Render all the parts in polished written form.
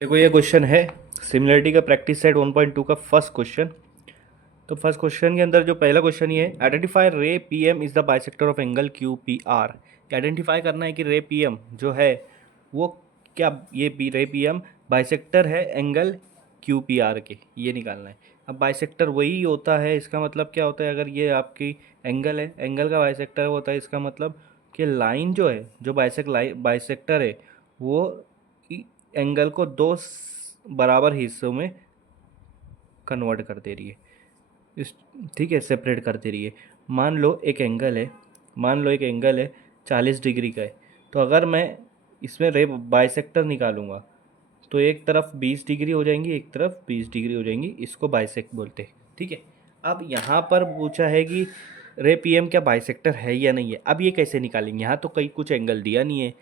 देखो ये क्वेश्चन है सिमिलरिटी का प्रैक्टिस सेट 1.2 का फर्स्ट क्वेश्चन। तो फर्स्ट क्वेश्चन के अंदर जो पहला क्वेश्चन ये है, identify ray P M is the bisector of angle Q P R. Identify करना है कि रे पी एम जो है वो क्या, ये रे पी एम बाइसेक्टर है एंगल क्यू पी आर के, ये निकालना है। अब बाइसेक्टर वही होता है, इसका मतलब क्या होता है, अगर ये आपकी एंगल है, एंगल का बाइसेक्टर होता है, इसका मतलब कि लाइन जो है, जो बाइसेक्टर है वो एंगल को दो बराबर हिस्सों में कन्वर्ट कर दे रही है, इस ठीक है, सेपरेट कर दे रही है। मान लो एक एंगल है 40 डिग्री का है। तो अगर मैं इसमें रे बाइसेक्टर निकालूंगा तो एक तरफ 20 डिग्री हो जाएंगी, एक तरफ 20 डिग्री हो जाएंगी, इसको बाइसेक्ट बोलते हैं। ठीक है। अब यहाँ पर पूछा है कि रे पीएम क्या बाइसेक्टर है या नहीं है। अब ये कैसे निकालेंगे, यहाँ तो कहीं कुछ एंगल दिया नहीं है,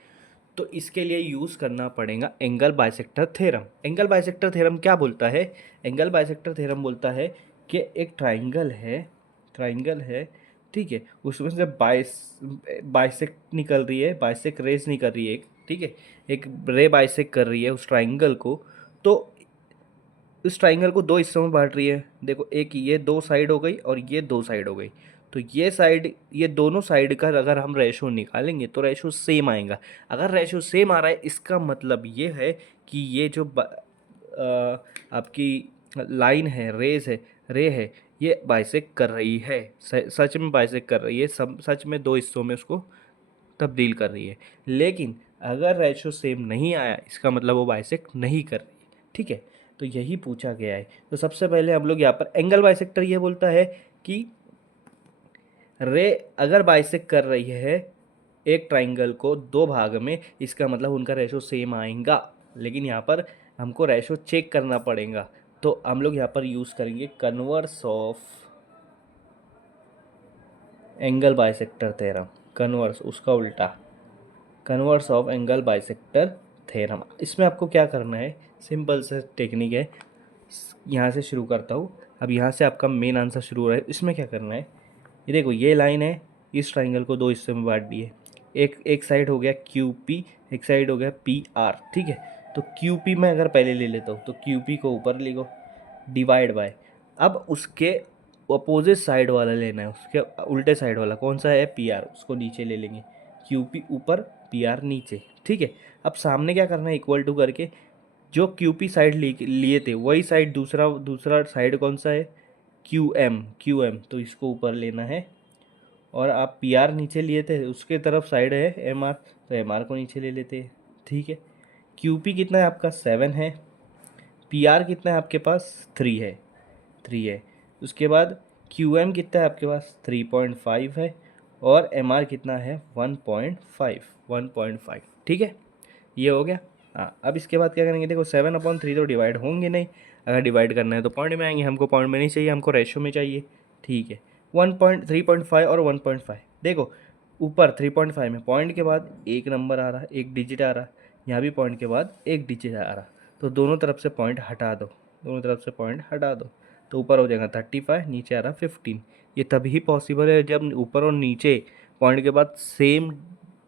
तो इसके लिए यूज़ करना पड़ेगा angle bisector theorem. Angle bisector theorem क्या बोलता है, एंगल बाइसेक्टर थ्योरम बोलता है कि एक ट्राइंगल है, ठीक है, उसमें से बाइसेक्ट निकल रही है, बाइसेक्ट रेज निकल रही है एक, ठीक है, एक रे बाइसेक्ट कर रही है उस ट्राइंगल को। तो इस ट्राइंगल को दो हिस्सों में बांट रही है। देखो, एक ये दो साइड हो गई और ये दो साइड हो गई। तो ये साइड, ये दोनों साइड का अगर हम रेशो निकालेंगे तो रेशो सेम आएगा। अगर रेशो सेम आ रहा है, इसका मतलब ये है कि ये जो आपकी लाइन है, रे है, ये बाइसेक्ट कर रही है, सच में बाइसेक्ट कर रही है, सच में दो हिस्सों में उसको तब्दील कर रही है। लेकिन अगर रेशो सेम नहीं आया, इसका मतलब वो बाइसेक्ट नहीं कर रही है। ठीक है, तो यही पूछा गया है। तो सबसे पहले हम लोग यहाँ पर एंगल बाइसेक्टर ये बोलता है कि रे अगर बाइसेक्ट कर रही है एक ट्राइंगल को दो भाग में, इसका मतलब उनका रेशो सेम आएगा। लेकिन यहाँ पर हमको रेशो चेक करना पड़ेगा, तो हम लोग यहाँ पर यूज़ करेंगे converse of angle bisector theorem. Converse उसका उल्टा, converse of angle bisector theorem. इसमें आपको क्या करना है, सिंपल से टेक्निक है, यहाँ से शुरू करता हूँ। अब यहाँ से आपका मेन आंसर शुरू हो रहा है। इसमें क्या करना है, ये देखो ये लाइन है, इस ट्राइंगल को दो हिस्से में बांट दिए। एक साइड हो गया क्यू पी, एक साइड हो गया पी आर। ठीक है, तो क्यू पी मैं अगर पहले ले लेता हूँ तो क्यू पी को ऊपर लिखो, डिवाइड बाय, अब उसके अपोजिट साइड वाला लेना है, उसके उल्टे साइड वाला कौन सा है, पी आर, उसको नीचे ले लेंगे। क्यू पी ऊपर, पी आर नीचे। ठीक है, अब सामने क्या करना है, इक्वल टू करके जो क्यू पी साइड लिए थे वही साइड, दूसरा दूसरा साइड कौन सा है, क्यू एम, तो इसको ऊपर लेना है। और आप पी आर नीचे लिए थे, उसके तरफ साइड है एम आर, तो एम आर को नीचे ले लेते हैं। ठीक है, क्यू पी कितना है आपका 7 है, पी आर कितना है आपके पास 3 है। उसके बाद क्यू एम कितना है आपके पास 3.5 है, और एम आर कितना है 1.5। ठीक है, ये हो गया। हाँ, अब इसके बाद क्या करेंगे, देखो 7/3 तो डिवाइड होंगे नहीं, अगर डिवाइड करना है तो पॉइंट में आएंगे, हमको पॉइंट में नहीं चाहिए, हमको रेशो में चाहिए। ठीक है, 3.5 और 1.5, देखो ऊपर 3.5 में पॉइंट के बाद एक नंबर आ रहा है, एक डिजिट आ रहा है, यहाँ भी पॉइंट के बाद एक डिजिट आ रहा, तो दोनों तरफ से पॉइंट हटा दो, दोनों तरफ से पॉइंट हटा दो, तो ऊपर हो जाएगा 35, नीचे आ रहा 15। ये तभी पॉसिबल है जब ऊपर और नीचे पॉइंट के बाद सेम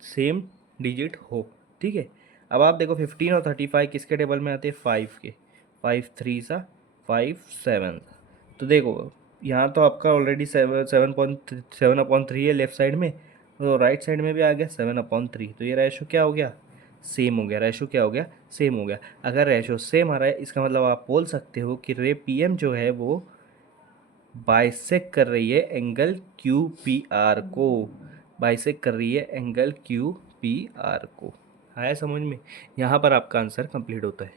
सेम डिजिट हो। ठीक है, अब आप देखो 15 और 35 किसके टेबल में आते हैं, 5 के, 5 3 5 7। तो देखो यहाँ तो आपका ऑलरेडी 7/3 है लेफ्ट साइड में, तो राइट साइड में भी आ गया 7/3। तो ये रेशो क्या हो गया, सेम हो गया। रेशो क्या हो गया, सेम हो गया। अगर रेशो सेम आ रहा है, इसका मतलब आप बोल सकते हो कि रे पीएम जो है वो बाइसेक्ट कर रही है एंगल क्यू पी आर को, बाइसेक्ट कर रही है एंगल क्यू पी आर को। आया समझ में, यहाँ पर आपका आंसर कंप्लीट होता है।